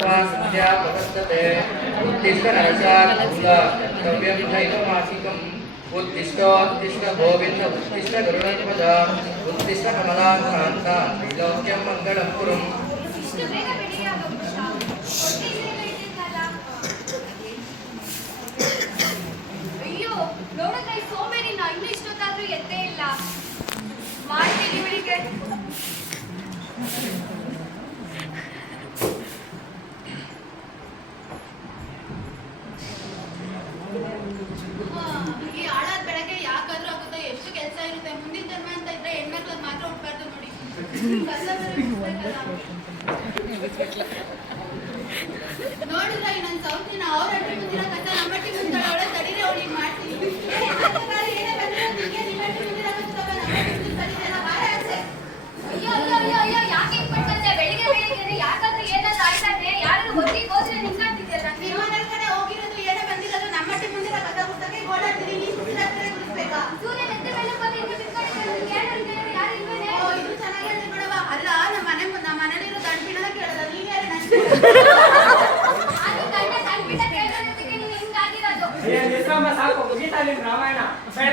संध्या प्रवर्तते उत्तिष्ठ नरसात्मूल कव्यं दैवमासिकम् उत्तिष्ठोत्तिष्ठ गोविन्द उत्तिष्ठ गरुडध्वज उत्तिष्ठ कमलाकान्ता त्रैलोक्यं मङ्गलं कुरुम् ಅಯ್ಯೋ ನೋಡಿದ್ರೆ ಸೋಮೇರಿ ನಾ ಇನ್ನೂ ಇಷ್ಟೊತ್ತಾದ್ರೂ ಎದ್ದೇ ಇಲ್ಲ. ಮಾಡ್ತೀನಿ ಇವಳಿಗೆ. ಈ ಹಾಳಾದ ಬೆಳಗ್ಗೆ ಯಾಕಾದ್ರೂ ಆಗುತ್ತೋ, ಎಷ್ಟು ಕೆಲಸ ಇರುತ್ತೆ. ಮುಂದಿನ ಜನ್ಮ ಅಂತ ಇದ್ರೆ ಹೆಣ್ಮಕ್ಳದ್ ಮಾತ್ರ ಹುಟ್ಬಾರ್ದು ನೋಡಿ. ನೋಡಿದ್ರೆ ನನ್ನ ಸೌತಿನ ಅವ್ರ ಅಡ್ಡಿ ಮುಂದಿನ ಕಸ ನಮ್ಮಟ್ಟಿ ಮುಂದಳ ಅವಳ ತಡೀರೆ ಅವಳಿಗೆ ಮಾಡ್ತೀನಿ. ಅಯ್ಯೋ ಅಯ್ಯೋ ಅಯ್ಯೋ ಅಯ್ಯೋ ಯಾಕೆ ಹಿಂಗ್ ಮಾಡ್ಕೊಂಡೆ? ಬೆಳಿಗ್ಗೆ ಬೆಳಿಗ್ಗೆ ಯಾಕಾದ್ರೂ ಏನಾದ್ರು ಆಯ್ತಾನೆ? ಯಾರು ಹೊರಗೆ ಹೋದ್ರೆ ನಿಂತ್ಕೊಂತಿದ್ಯಲ್ಲ. ನಿರ್ಮಾಣದ ಕಡೆ ಹೋಗಿರೋದು ಏನೇ ಬಂದಿರೋದು ನಮ್ಮಟ್ಟಿ ಮುಂದಿನ ಕಸ ಗುಡ್ತಕ್ಕೆ ಓಡಾಡ್ತೀನಿ. ನೀ ಸುತ್ತಿನ ಕಡೆ ಗುಡಿಸ್ಬೇಕಾ? ಸೂರ್ಯ ನೆತ್ತಿ ಮೇಲೆ ಬಂದು ಇನ್ನು ನಿಂತ್ಕೊಂಡಿದ್ದಾರೆ. ಯಾರು ಇಲ್ವೇನೆ? ಓ ಇದು ಚೆನ್ನಾಗಿ ಹೇಳ್ತಿ ಬಿಡವ. ಅಲ್ಲ ನಮ್ಮ ಮನೇಲಿರೋ ದಂಡಿನ ಕೇಳಲ್ಲ. ನೀವ್ ಯಾರು ಅದು ಗಂಡ ತನ್ಬಿಟ್ಟ ಕೇಳೋದಕ್ಕೆ ನೀನು ಹಿಂಗಾಗಿರೋದು. ಸಾಕು ಮುಗಿತಾ ನಿಮ್ ರಾಮಾಯಣ.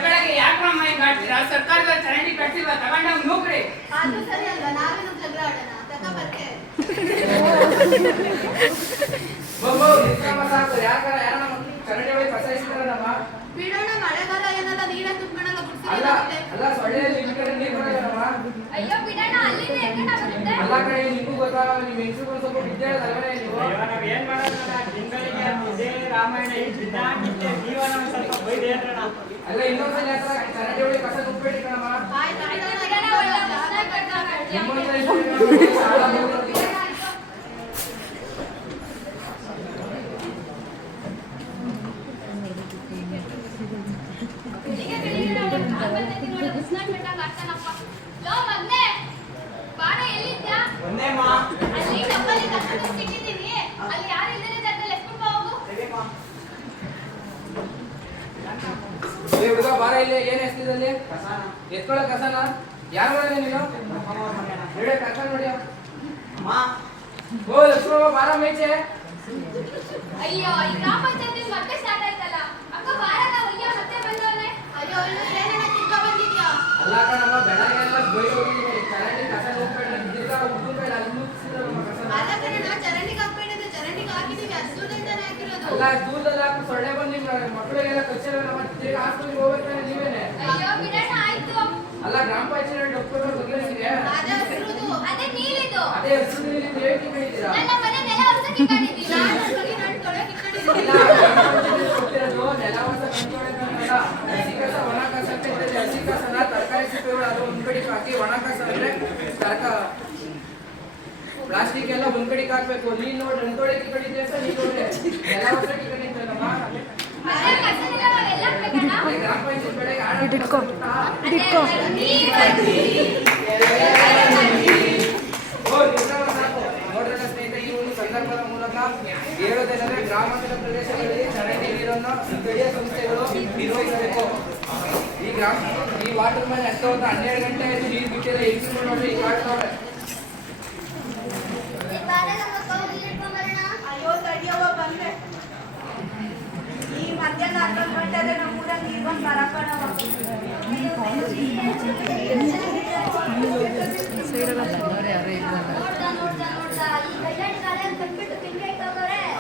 ಬೆಳಗ್ಗೆ ಯಾಕೆ ರಾಮಾಯಣ ಆಡ್ತೀರಾ? ಸರ್ಕಾರದ ಚರಂಡಿ ಕಟ್ಟಿಲ್ವ? ತಗೊಂಡ ನೂಕ್ರಿ. ಅದು ಸರಿ ಅಲ್ವಾ? ನಾವೇನು ಜಗಳ ಆಡೋಣ ತಕ ಬರ್ತೆ. ಸಾಕು ಯಾಕಂದ್ರೆ ಯಾರ ಚರಂಡಿ ಒಳಗೆ ಕಸ ಇಸ್ತಾರಲ್ಲಮ್ಮ. ಬಿಡೋಣ, ಮಳೆಗಾಲ ಏನಲ್ಲ, ನೀರ ತುಂಬ್ಕೊಳ್ಳಲ್ಲ. ಅಲ್ಲ ಅಲ್ಲ ಸೊಳ್ಳೆ ನಿಮ್ ಕಡೆ ನೀರ್ ಬರೋದಲ್ಲಮ್ಮ. ಅಯ್ಯೋ ಬಿಡೋಣ, ಅಲ್ಲಿಂದ ಎಕ್ಕಡ ಬರುತ್ತೆ. ಎಲ್ಲ ಕಡೆ ನಿಮ್ಗೂ ಗೊತ್ತಾಗಲ್ಲ. ನಿಮ್ ಹೆಂಗಸರು ಸ್ವಲ್ಪ ವಿದ್ಯಾರ್ಥಿ ನೀವು. ನಾವ್ ಏನ್ ಮಾಡೋಣ? ತಿಂಗಳಿಗೆ ಇದೇ ರಾಮಾಯಣ ಇದ್ದಾಗಿದ್ದೆ ಜೀವನ ಸ್ವಲ್ಪ ಬೈದೇಳ್ರಣ. ಅಲ್ಲ ಇನ್ನೊಂದ್ಸಲ ಯಾತ್ರ ಚರಂಡಿ ಒಳಗೆ ಕಸ ತುಂಬಿಡಿ ಕಣಮ್ಮ. ಬಿಡೋಣ, ಒಳ್ಳೆ ಪ್ರಶ್ನೆ ಕೇಳ್ತಾನೆ. ಬೆಳಿಗ್ಗೆ ಬೆಳಿಗ್ಗೆ ನಾವು ಕಾಲ್ ಬಂದೈತಿ ನೋಡು, ಪ್ರಶ್ನೆ ಕೇಳ್ದಂಗೆ ಆಗ್ತಾನಪ್ಪ. ಲೋ ಮಗ್ನೆ, ಬಾಣ ಎಲ್ಲಿದ್ಯಾ? ಒಂದೇಮ್ಮ ಅಲ್ಲಿ ಡಬ್ಬಲ್ಲಿ ಕಸ ತುಂಬಿಟ್ಟಿದ್ದೀನಿ. ಅಲ್ಲಿ ಯಾರು ಇಲ್ದೇನೆ ಜಾಗದಲ್ಲಿ ಎತ್ಕೊಂಡ್ ಬಾ ಹೋಗು. ಏ ಹುಡುಗ ಬಾರ ಇಲ್ಲಿ. ಏನ್ ಎಸ್ತಿದಲ್ಲಿ ಎತ್ಕೊಳ್ಳೋ ಕಸನ ಯಾರು ಮಾಡೋದು ನೀನು? ಹೇಳಿ ಕಸ ನೋಡಿ. ಅಮ್ಮ ಓ ಲಕ್ಷ್ಮಮ್ಮ ಬಾರ ಮೇಚೆ. ಅಯ್ಯೋ ಈ ಗ್ರಾಮ ಪಂಚಾಯತ್ ಮತ್ತೆ ಸ್ಟಾರ್ಟ್ ಆಯ್ತಲ್ಲ. ಅಕ್ಕ ಬಾರಕ ಅಯ್ಯೋ ಮತ್ತೆ ಬಂದವನೆ. ಅಯ್ಯೋ ಇನ್ನು ಏನೇನ ತಿರ್ಗ ಬಂದಿದ್ಯಾ? ಅಲ್ಲ ಕಣಮ್ಮ ಬೆಳಗ್ಗೆ ಎಲ್ಲ ಬೈ ಹೋಗಿದ್ದೀನಿ. ಚರಂಡಿ ಕಸ ಹೋಗ್ಬೇಡ ತಿರ್ಗಾ ಉದ್ದುಬೇಡ ಅಲ್ಲಿ ಮುಗಿಸಿದ್ರಮ್ಮ ಕಸ. ಅಲ್ಲ ಕಣಣ್ಣ, ಚರಂಡಿಗೆ ಹಾಕ್ಬೇಡಿದ್ರೆ ಚರಂಡಿಗೆ ಹಾಕಿದೀವಿ. ಅಷ್ಟುದಿಂದಾನೆ ಹಾಕಿರೋದು. ಅಲ್ಲ ದೂರದಲ್ಲಿ ಹಾಕಿ ಸೊಳ್ಳೆ ಬಂದು ಮಕ್ಕಳಿಗೆಲ್ಲ ಕಚ್ಚಲ್ಲ. ನಮ್ಮ ತಿರ್ಗಿ ಹಾಸ್ಪಿಟಲ್ಗೆ ಹೋಗ್ಬೇಕಾದ್ರೆ ನೀವೇನೆ. ಅಯ್ಯೋ ಬಿಡೋಣ ಆಯ್ತು. ಅಲ್ಲ ಗ್ರಾಮ ಪಂಚಾಯತ್ ಡಾಕ್ಟರ್ ಬದಲಿಸಿದೆ. ಅದೇ ಹಸಿರುದು. ಅದೇ ನೀಲಿದು. ಅದೇ ಹೆಸರು ನೀವು ಹೇಗೆ ಹೇಳಿದ್ದೀರಾ? ನನ್ನ ಮನೆ ನೆಲ ಒರೆಸಕ್ಕೆ ಇಟ್ಕೊಂಡಿದ್ದೀವಿ. ನಾನು ಹೋಗಿ ನಾನು ತೊಳೆಗೆ ಇಟ್ಕೊಂಡಿದ್ದೀನಿ. ಇಲ್ಲ ಗೊತ್ತಿರೋದು ನೆಲ ಹೊಸ ಕಂಟ್ರೋಲ್ ಹಸಿ ಕಸ ಒಣ ಕಸ ಅಂತ ಇರ್ತದೆ. ಹಸಿ ಕಸನ ತರಕಾರಿ ಸಿಪ್ಪೆಗಳು ಅದು ಒಂದ್ ಕಡೆಗೆ ಹಾಕಿ, ಒಣ ಕಸ ಅಂದ್ರೆ ಪ್ಲಾಸ್ಟಿಕ್ ಎಲ್ಲ ಒಂದ್ ಕಡೆಗೆ ಹಾಕ್ಬೇಕು. ನೀನ್ ನೋಡಿ ಅಂಟೋಳಕ್ಕೆ ಕಡಿದೆ ಅಂತ ನೀನ್ ನೋಡ್ರೆ ನೆಲ ಹೊಸಕ್ಕೆ ಕಡಿತೇನಮ್ಮ. ಅದೇ ಕಸನೆಲ್ಲ ನಾವೆಲ್ಲ ಹಾಕ್ಬೇಕಣ್ಣ. ಗ್ರಾಮ ಪಂಚಾಯತ್ ಬೆಳಗ್ಗೆ ಆಡ ಅದೇ ನೋಡ್ರಲ್ಲ ಸ್ನೇಹಿತರೆ, ಈ ಒಂದು ಸಂದರ್ಭದ ಮೂಲಕ ಹೇಳೋದೇನೆಂದ್ರೆ ಗ್ರಾಮಾಂತರ ಪ್ರದೇಶಗಳಲ್ಲಿ ಚರಂಡಿ ನೀರನ್ನು ಸ್ಥಳೀಯ ಸಂಸ್ಥೆಗಳು ನಿರ್ವಹಿಸಬೇಕು. ಈ ವಾಟರ್ ಮೇಲೆ 12 ಗಂಟೆ ನೀರು ಬಿಟ್ಟಿದೆ. ಹೆಂಗ್ ನೋಡ್ರಿ ಈ ವಾಟರ್ ನೋಡ್ರಿ. ಅಯ್ಯೋ ತಡಿಯವ್ವ ಬಂದೆ. ಈ ಮಧ್ಯಾಹ್ನ 11 ಗಂಟೆ ನಮ್ಮ ಊರಲ್ಲಿ ನೀರು ಬಂದು ಬರಕಣವ.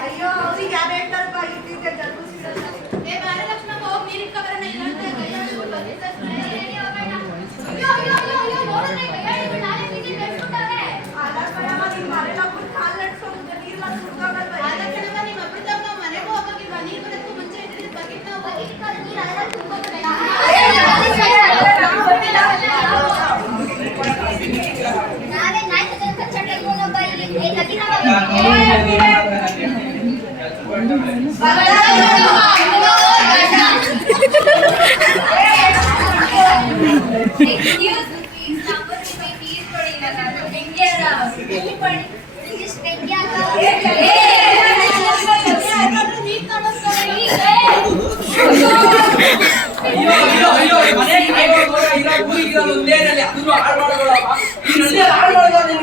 ಅಯ್ಯೋ ಅವ್ರಿಗೆ ಯಾರು ಹೇಳ್ತಾರಪ್ಪ ಇಟ್ಟಿದ್ದೆ ಜಲ್ಬು ಸಿಗಲ್ಲ. ಏ ಬಾರ ಲಕ್ಷ್ಮಮ್ಮ ಹೋಗಿ ನೀರು ಇಟ್ಕೊಬರೋಣ. ಇಲ್ಲಂತ ಕೈಯಾಡಿಸ್ಕೊಂಡು ಬಂದಿದ್ದ. ಅಯ್ಯೋ ಅಯ್ಯೋ ಅಯ್ಯೋ ಅಯ್ಯೋ ನೋಡಿದ್ರೆ ಕೈಯಾಡಿಗಳು ನಾಳೆ ಬಿದ್ದು ಬೆಳ್ಸ್ಬಿಟ್ಟವ್ರೆ. ಅಲ್ಲ ಕಣವ, ನಿಮ್ ಮನೇಲಿ ಹಾಕ್ಬಿಟ್ಟು ಕಾಲು ನಡ್ಸ್ಕೊಂಡು ನೀರು ಬಂದು ಕುಡ್ಕೊಂಬಲ್ವ? ಅಲ್ಲ ಕಣವ, ನಿಮ್ಮ ಒಬ್ಬರದಾಗ ನಾವು ಮನೆಗೂ ಹೋಗಿಲ್ವಾ? ನೀರು ಬರೋಕ್ಕೂ ಮುಂಚೆ ಇಟ್ಟಿದ್ದು ಬಕೆಟ್ ನಾವು ನೀರು ಅಲ್ಲ ತುಂಬೋದಿಲ್ಲ. ನಾವೇ ನಾಯಿ ಜೊತೆ ಕಚ್ಚಡ ಇಲ್ವೊಬ್ಬ ಇಲ್ಲಿ ನದಿ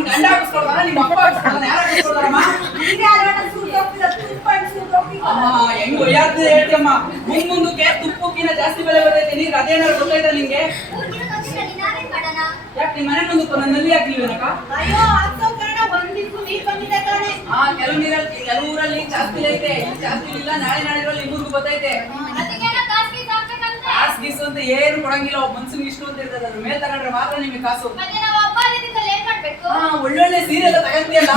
ಗಂಡ ಹಾಕಿಸ್ಕೊಳ್ತಾರ ನಿಮ್ಮ ಅಪ್ಪ ಹಾಕಿಸ್ಕೊಳ್ತಾರ ಯಾರು ಹಾಕಿಸ್ಕೊಳ್ತಾರಮ್ಮ? ಯಾವ್ದು ಹೇಳ್ತಿಯಮ್ಮ ಮುಂದಕ್ಕೆ ತುಪ್ಪಕ್ಕಿಂತ ಜಾಸ್ತಿ ಬೆಲೆ ಬರ್ತೈತೆ ನೀರು ಅದೇನಾದ್ರು ಗೊತ್ತಾಯ್ತಾ ನಿಂಗೆ? ಯಾಕೆ ನಿಮ್ಮ ಮನೆ ಮುಂದಕ್ಕೆ ನಲ್ಲಿ ಹಾಕಿಲ್ವೇನಕ್ಕ? ಅಯ್ಯೋ ಆಗ್ತೋಕರಣ ಒಂದಿಕ್ಕೂ ನೀರ್ ಬಂದಿದೆ ತಾನೆ. ಕೆಲವು ನೀರಲ್ಲಿ ಕೆಲವು ಊರಲ್ಲಿ ಜಾಸ್ತಿ ಐತೆ, ಇಲ್ಲಿ ಜಾಸ್ತಿ ಇಲ್ಲ. ನಾಳೆ ನಾಡಿದ್ರಲ್ಲಿ ನಿಮ್ಮೂರ್ಗು ಬರ್ತೈತೆ. ಕಾಸು ಗೀಸು ಅಂತ ಏನು ಕೊಡಂಗಿಲ್ಲ. ಒಬ್ಬ ಮನ್ಸಿಗೆ ಇಷ್ಟು ಅಂತ ಇರ್ತದೆ, ಅದ್ರ ಮೇಲೆ ತಗೊಂಡ್ರೆ ಮಾತ್ರ ನಿಮಗೆ ಕಾಸು. ಒಳ್ಳೊಳ್ಳೆ ಸೀರೆ ಎಲ್ಲ ತಗೊಂತೀಯಲ್ಲ,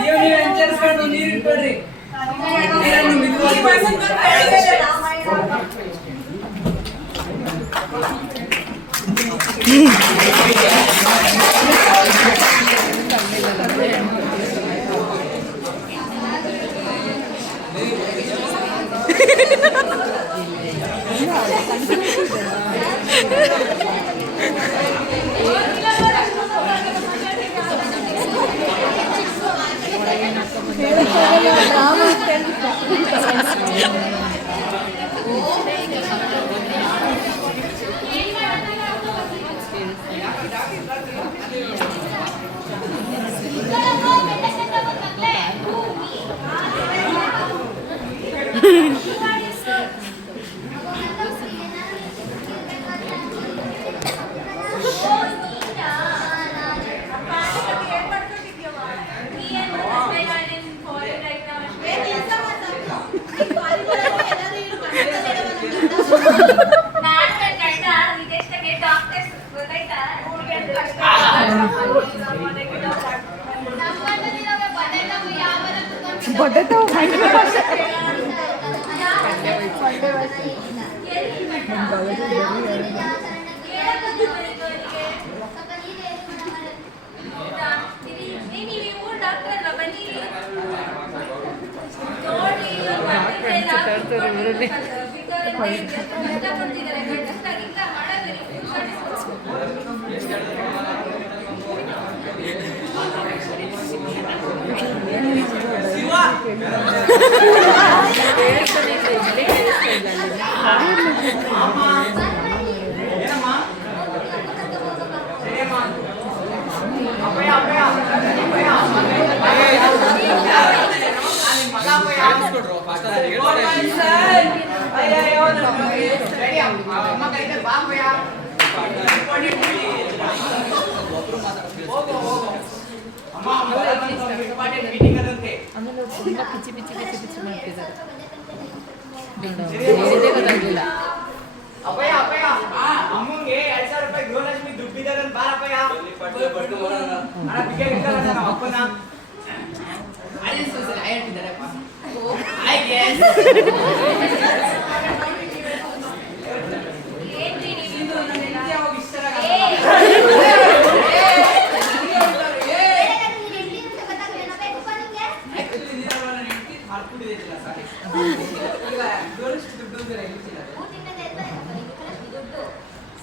ನೀವು ಎಚ್ಚರಿಸ್ಕೊಂಡು ನೀರು ಇಟ್ಕೊಳ್ರಿ. ನೀರನ್ನು ಮಿತವಾಗಿ ಬಳಸಿ. ತುಂಬಾ ಪಿಚ್ಚಿ ಪಿಚ್ಚಿ ಪಿಚ್ಚಿ ಪಿಚ್ಚಿ ಮಾಡ್ತಿದ್ದಾರೆ. ಗೊತ್ತಾಗ್ಲಿಲ್ಲ. ಅಪ್ಪಯ್ಯ ಅಪ್ಪಯ್ಯ ಅಮ್ಮಂಗೆ 2000 ರೂಪಾಯಿ ಗೃಹಲಕ್ಷ್ಮಿ ದುಡ್ಡಿದ್ದಾರೆ ಬಾರಪ್ಪಯ್ಯ. ಅಣ್ಣ ಬಿಗೆ ಇಟ್ಕೊಳ್ಳೋಣ ನಮ್ಮ ಅಪ್ಪನ. ಅದೇ ಸೋಸಲ್ ಹೇಳ್ತಿದ್ದಾರಪ್ಪ. ಐ ಗೆಸ್ ಇದು ನನ್ನ ಹೆಂಡತಿ ಯಾವಾಗ ಇಷ್ಟರ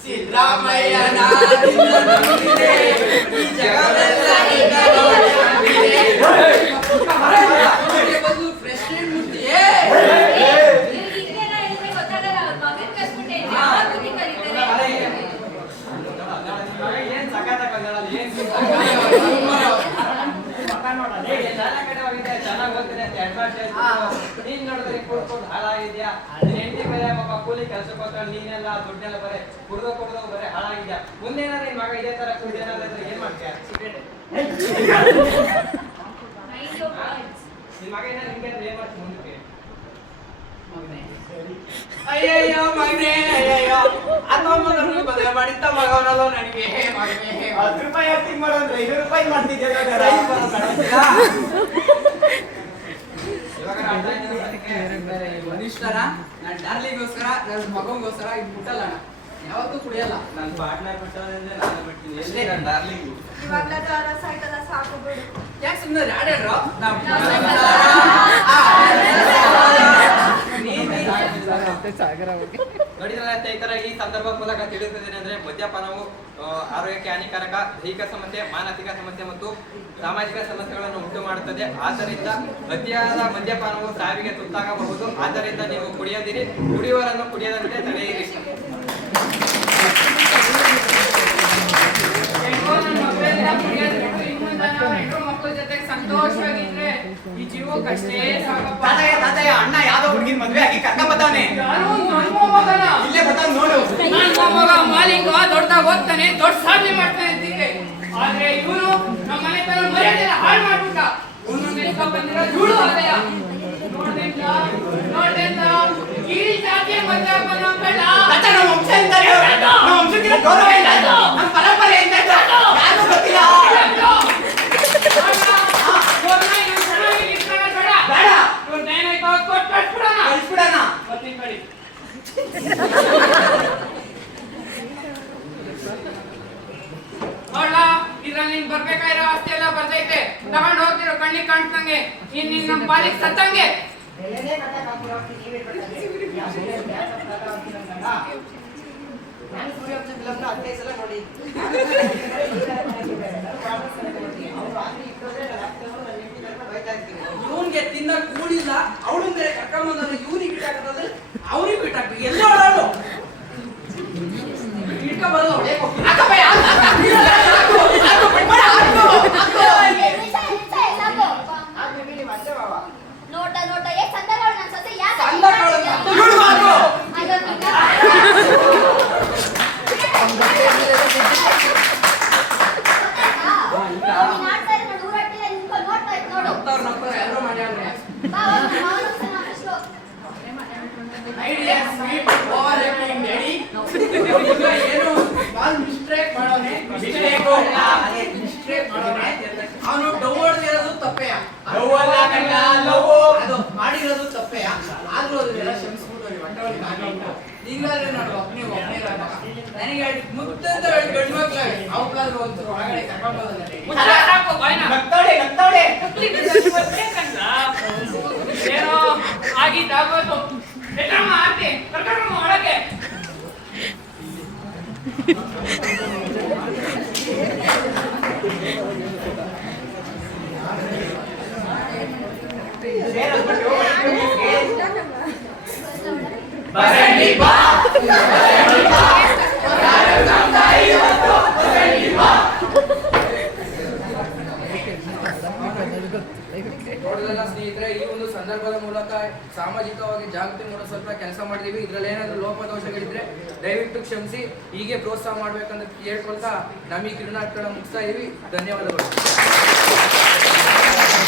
ಸಿದ್ದರಾಮಯ್ಯನ ಈ ಜಗವೆಲ್ಲ ಪ್ರೆಸಿಡೆಂಟ್ ಮುಟ್ಟಿಯೇ ಏನ್ ಸಕಾತ ಚೆನ್ನಾಗಿ ಓದ್ತೀನಿ ಅಂತ ಅಡ್ವಾಂಟೇಜ್ ನೀನ್ ನೋಡಿದ್ರೆ ಕುಡ್ಕೊಂಡು ಹಾಳಾಗಿದ್ಯಾ. ನಿನ್ ಹೆಂಡತಿ ಮೇಲೆ ಪಾಪ ಕೂಲಿ ಕೆಲಸಕ್ಕೆ ಹೋಗ್ತಾಳೆ, ನೀನೆಲ್ಲ ದುಡ್ಡೆಲ್ಲ ಬರೇ ಕುಡ್ದೋ ಬರೇ ಹಾಳಾಗಿದ್ಯಾ. ಮುಂದೇನಾದ್ರೆ ನಿನ್ ಮಗ ಇದೇ ತರ ಕುಡ್ದೇನಾದ್ರೆ ಏನ್ ಮಾಡ್ತೀಯ? ನಿನ್ ಮಗ ಏನಾದ್ರು ಹಿಂಗೆ ಅಂದ್ರೆ ಏನ್ ಮಾಡ್ತೀನಿ ಮುಂದಕ್ಕೆ? ಅಯ್ಯಯ್ಯೋ ಮಗನೇ ಅಯ್ಯಯ್ಯೋ ಅತ್ತೊಂಬತ್ತು ಬದಲ ಮಾಡಿದ್ದ ಮಗವನಲ್ಲ ನನಗೆ 10 ರೂಪಾಯಿ ಆಕ್ಟಿಂಗ್ ಮಾಡೋದ್ರೆ 5 ರೂಪಾಯಿ ಮಾಡ್ತಿದ್ದೆ. ಮನುಷ್ಯರ ನನ್ನ ಡಾರ್ಲಿಗೋಸ್ಕರ ನನ್ನ ಮಗನಿಗೋಸ್ಕರ ಇದು ಮುಟ್ಟಲ್ಲ ಅಣ್ಣ, ಯಾವತ್ತೂ ಕುಡಿಯಲ್ಲ. ನನ್ನ ಪಾರ್ಟ್ನರ್ ಬಿಟ್ಟೋದ್ರೆ ನಾನು ಬಿಡ್ತೀನಿ. ಎಷ್ಟೇ ನನ್ನ ಡಾರ್ಲಿಂಗ್ ಇವಾಗಲಾದ ಸಾಯ್ತಲ್ಲ ಸಾಕು ಬಿಡು. ಯಾಕೆ ಸುಮ್ಮನೆ ಆಡೇಡ್ರು ನೋಡಿದ್ರೆ ಸ್ನೇಹಿತರ ಈ ಸಂದರ್ಭದ ಮೂಲಕ ತಿಳಿಯುತ್ತದೆ ಅಂದ್ರೆ ಮದ್ಯಪಾನವು ಆರೋಗ್ಯಕ್ಕೆ ಹಾನಿಕಾರಕ, ದೈಹಿಕ ಸಮಸ್ಯೆ, ಮಾನಸಿಕ ಸಮಸ್ಯೆ ಮತ್ತು ಸಾಮಾಜಿಕ ಸಮಸ್ಯೆಗಳನ್ನು ಉಂಟು ಮಾಡುತ್ತದೆ. ಆದ್ದರಿಂದ ಅತಿಯಾದ ಮದ್ಯಪಾನವು ಸಾವಿಗೆ ತುತ್ತಾಗಬಹುದು. ಆದ್ದರಿಂದ ನೀವು ಕುಡಿಯದಿರಿ, ಕುಡಿಯುವವರನ್ನು ಕುಡಿಯದಂತೆ ತಡೆಯಿರಿ. ಮಕ್ಕಳ ಜೊತೆ ಸಂತೋಷವಾಗಿದ್ರೆ ಈ ಜೀವಕ್ಕಷ್ಟೇ ಸಾಕಪ್ಪ. ತಾತಯ್ಯ ಅಣ್ಣ ಯಾವ್ದೋ ಹುಡುಗಿನ ಮದ್ವೆ ಆಗಿ ಕರ್ಕೊಂಡ್ ಬರ್ತಾವನೆ. ಯಾರು? ನನ್ ಮೊಮ್ಮಗನ? ಇಲ್ಲೇ ಬರ್ತಾವ್ ನೋಡು. ನನ್ ಮೊಮ್ಮಗ ಮಾಲಿಂಗ ದೊಡ್ಡದಾಗ ಓದ್ತಾನೆ, ದೊಡ್ಡ ಸಾಧನೆ ಮಾಡ್ತಾನೆ ಅಂತಿದ್ದೆ. ಆದ್ರೆ ಇವನು ನಮ್ಮ ಮನೆತನ ಮರ್ಯಾದೆಲ್ಲ ಹಾಳು ಮಾಡ್ಬಿಟ್ಟ. ಒಂದೊಂದು ಬಂದಿರೋ ಧೂಳು ಅದಯ್ಯ. ನೋಡ್ದೇಂತ ಈ ಜಾತಿಯ ಮದ್ಯಪಾನ ಬೇಡ. ತಾತ ನಮ್ಮ ವಂಶ ಎಂತಾರೆ. ನಮ್ಮ ವಂಶಕ್ಕಿರೋ ಗೌರವ ಇಲ್ಲ. ನಮ್ಮ ಪರಂಪರೆ ಎಂತ ಯಾರಿಗೂ ಗೊತ್ತಿಲ್ಲ. ಕಳಿಸ್ಬಿಡೋಣ. ನೋಡ್ಲ ಇದ್ರಲ್ಲಿ ನಿನ್ ಬರ್ಬೇಕಾಗಿರೋ ಆಸ್ತಿ ಎಲ್ಲ ಬರ್ತೈತೆ. ತಗೊಂಡ್ ಹೋಗ್ತಿರೋ ಕಣ್ಣಿಗೆ ಕಾಣ್ತಂಗೆ ಇನ್ ನಿನ್ ನಮ್ ಪಾಲಿಗೆ ಸತ್ತಂಗೆ. ಇವನ್ಗೆ ತಿನ್ನ ಕೂಡಿಲ್ಲ, ಅವಳು ಬೇರೆ ಕರ್ಕೊಂಬಂದ್ರೆ ಇವನಿಗೆ ಬಿಟ್ಟಾಕಂದ್ರೆ ಅವ್ರಿಗೆ ಬಿಟ್ಟಾಕ್ಬೇಕು. ಎಲ್ಲ ಅವಳು ಇಟ್ಕ ಬರೋದು ನೋಟ ಏಕ್ ಸಂದರ್ಭ ನನ್ನ ಸೊಸೆ ಯಾಕೆ ಎಲ್ಲರೂ ಮಾಡ್ಯಾಡ್ರೆ ಏನು ಮಿಸ್ಟೇಕ್ ಮಾಡೋನೆ. ಅವನು ಡವ್ ಹೊಡೆದಿರೋದು ತಪ್ಪೆಯ, ಅದು ಮಾಡಿರೋದು ತಪ್ಪೆಯ. ಆದ್ರೂ ಅದನ್ನೆಲ್ಲ ಕ್ಷಮಿಸ್ಬಿಟ್ಟು ಈಗಲಾದ್ರೆ ನಾನು ಒಬ್ಬನೇ ನನಗೆ ಮುತ್ತಂತ ಹೇಳಿ ಗಂಡು ಮಕ್ಳು ಅವಕಾದ್ರು ಒಂದು ಒಳಗಡೆ ಕರ್ಕೊಂಡ್ಬಂದ್ರೆ ಏನೋ ಆಗಿದ್ದಾಗೋದು. ಆರ್ತಿ ಕರ್ಕೊಂಡ್ರಮ್ಮ ಒಳಗೆ. ನೋಡೋದಲ್ಲ ಸ್ನೇಹಿತರೆ, ಈ ಒಂದು ಸಂದರ್ಭದ ಮೂಲಕ ಸಾಮಾಜಿಕವಾಗಿ ಜಾಗೃತಿ ಮೂಡೋ ಸ್ವಲ್ಪ ಕೆಲಸ ಮಾಡಿದೀವಿ. ಇದ್ರಲ್ಲಿ ಏನಾದ್ರು ಲೋಪದೋಷಗಳಿದ್ರೆ ದಯವಿಟ್ಟು ಕ್ಷಮಿಸಿ. ಹೀಗೆ ಪ್ರೋತ್ಸಾಹ ಮಾಡ್ಬೇಕಂತ ಕೇಳ್ಕೊಳ್ತಾ ನಮ್ಮ ಈ ಕಿರುನಾಟಕ ಮುಗಿಸ್ತಾ ಇದೀವಿ. ಧನ್ಯವಾದಗಳು.